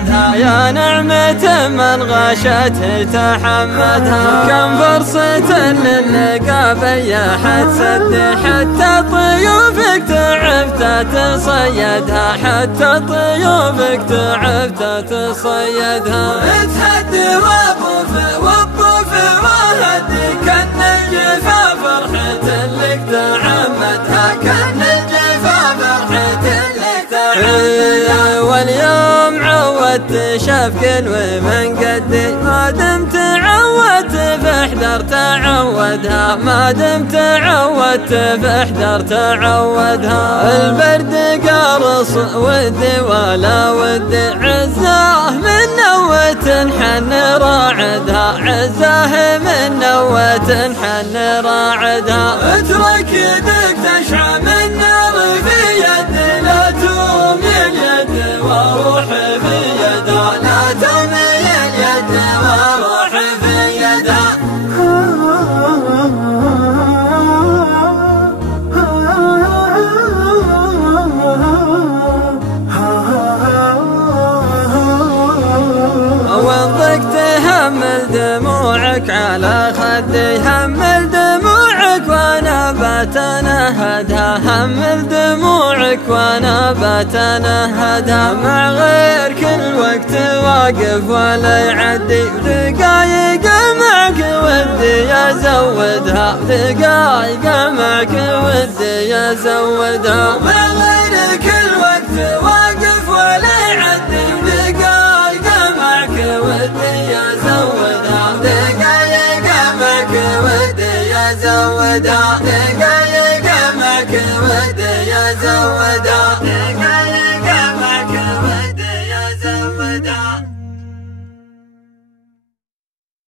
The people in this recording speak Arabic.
زودها، يا نعمة من غشته تحمدها. كم فرصة للقى بياحت سد، حتى طيوفك تعبت تصيدها، حتى طيوفك تعبت تصيدها. اتهدي والطوف وهدي كن الجفا فرحة لك تعمدها، كن الجفا فرحة لك تعمدها. واليوم عودت شفق ومن قدي، ما دمت عودت فاحذر تعودها، ما دمت عودت فاحذر تعودها. البرد قارص ودي ولا ودي، عزاه من نوة حن راعدها، عزاه من نوة حن راعدها. اترك يدك تشعى من نار في يد، لا تومي اليد واروح في يدها، لا تومي اليد واروح في يدها. وإن ضقت همل دموعك على خدي، همل دموعك وانا بتنهدها، همل دموعك وانا بتنهدها. مع غير كل وقت واقف ولا يعدي، دقايق معك ودي ازودها، دقايق معك ودي ازودها. مع غير كل وقت واقف ولا يعدي، دقايق معك ودي ازودها، دقايق معك ودي ازودها، دقايق معك ودي ازودها.